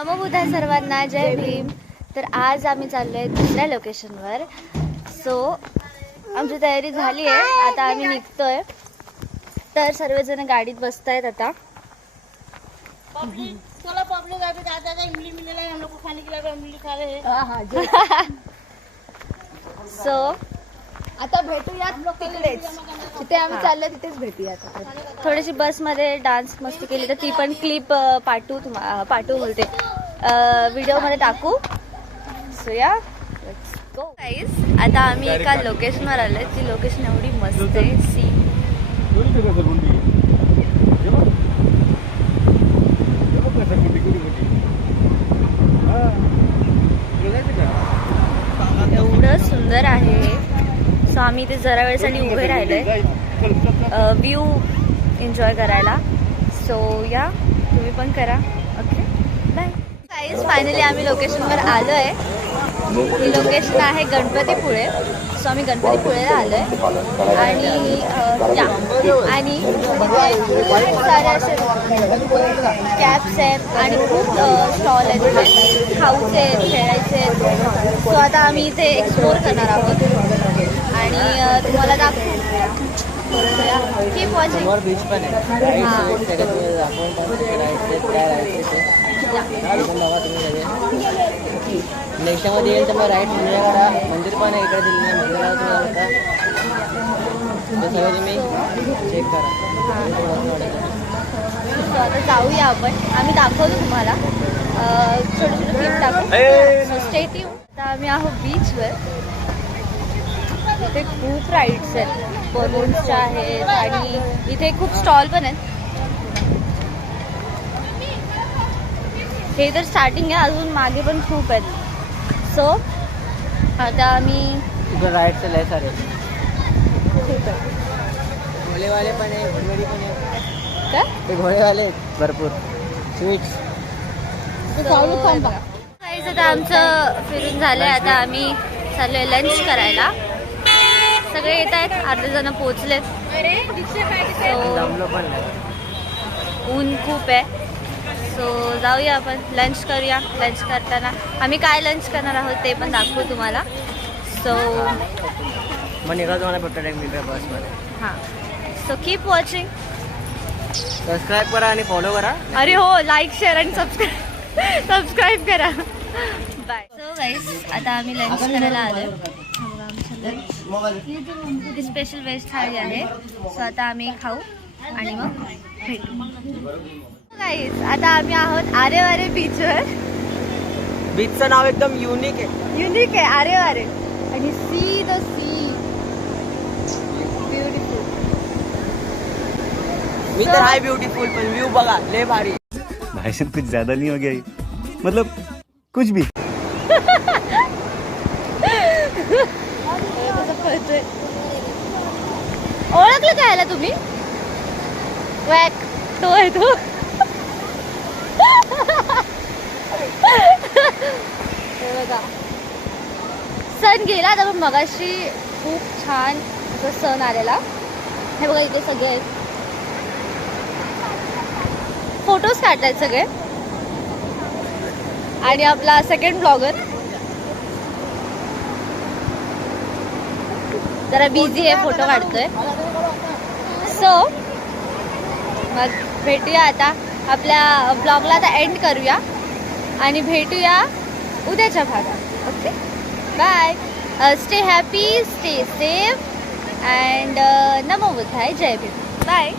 नमो बुद्धाय सर्वांना, जय भीम. तर आज आम्ही चाललोय दुसऱ्या लोकेशनवर. सो आमची तयारी झाली आहे, आता आम्ही निघतोय. तर सर्वजण गाडीत बसतायत आता. सो आता भेटूयात तिकडेच, जिथे आम्ही चाललो तिथेच भेटूयात. थोडीशी बसमध्ये डान्स मस्ती केली तर ती पण क्लिप पाठवू बोलते, व्हिडिओमध्ये टाकू. सो या लेट्स गो गाईज. आता आम्ही एका लोकेशनवर आलोय. ती लोकेशन एवढी मस्त आहे. सी एवढं सुंदर आहे. सो आम्ही इथे जरा वेळसाठी उभे राहिलोय व्ह्यू एन्जॉय करायला. सो या तुम्ही पण करा. Okay bye guys. फायनली आम्ही लोकेशनवर आलो आहे. ही लोकेशन आहे गणपतीपुळे. सो आम्ही गणपतीपुळेला आलो आहे आणि आणि खूप सारे असे कॅब्स आहेत आणि खूप स्टॉल आहेत तिथे, खाऊचे आहेत, खेळायचे आहेत. सो आता आम्ही इथे एक्सप्लोर करणार आहोत आणि तुम्हाला दाखवू. Keep watching. बीच पण आहे. नेक्स्ट मध्ये येईल तर मग राईट मंदिराकडे मंदिर पण आहे इकडे दिलेलं मंदिराला तुम्ही सगळं तुम्ही चेक करा. सो आता जाऊया आपण. आम्ही दाखवतो तुम्हाला छोटे छोटे क्लिप टाकू. Stay tune. आता आम्ही आहोत बीचवर. इथे खूप राईड्स आहेत, बलून्सच्या आहेत आणि इथे खूप स्टॉल पण आहेत. हे तर स्टार्टिंग आहे, अजून मागे पण खूप आहेत. सो आता आम्ही इकडे राईडचं लय सारे खूप आहे. घोडेवाले पण आहे, घोडेवाडी पण आहे. काय ते घोडेवाले आहेत भरपूर. स्वीट्स काहीच. आता आमचं फिरून झालं. आता आम्ही चाललोय लंच करायला. सगळे येत आहेत, अर्धे जण पोचलेत. जमलो पण नाही. ऊन खूप आहे. सो जाऊया आपण लंच करूया. लंच करताना आम्ही काय लंच करणार आहोत ते पण दाखवू तुम्हाला. सो मग निघा तुम्हाला भेटतो एक मिनिट बसमध्ये. हां. So keep watching. सबस्क्राईब करा आणि फॉलो करा. अरे हो, लाईक शेअर आणि सबस्क्राईब करा. बाय. सो गाईस, आता आम्ही लंच करायला आलोय. स्पेशल व्हेज थाळी आहे. सो आता आम्ही खाऊ आणि मग भेटू. गाईस, आता आम्ही आहोत आरे वारे बीचवर. बीचचं नाव एकदम युनिक आहे. युनिक आहे, आरे वारे. आणि सी द सी ब्युटिफुल. मी तर आहे ब्युटिफुल, पण व्ह्यू बघा लय भारी. भाई साहब कुछ ज्यादा नहीं हो गया ये? मतलब कुछ भी. ओळखलं काय आला तुम्ही? वॅक तो आहे तो. बघा, सण गेला आता, पण मगाशी खूप छान असं सण आलेला. हे बघा इथे सगळे आहेत, फोटोज काढतायत सगळे. आणि आपला सेकंड ब्लॉगर जरा बिझी आहे, फोटो काढतोय. सो मग भेटूया आता. आपल्या ब्लॉगला आता एंड करूया आणि भेटूया उद्याच्या भागात. Okay bye. Stay happy, stay safe and नमो बुद्धाय, जय भीम. बाय.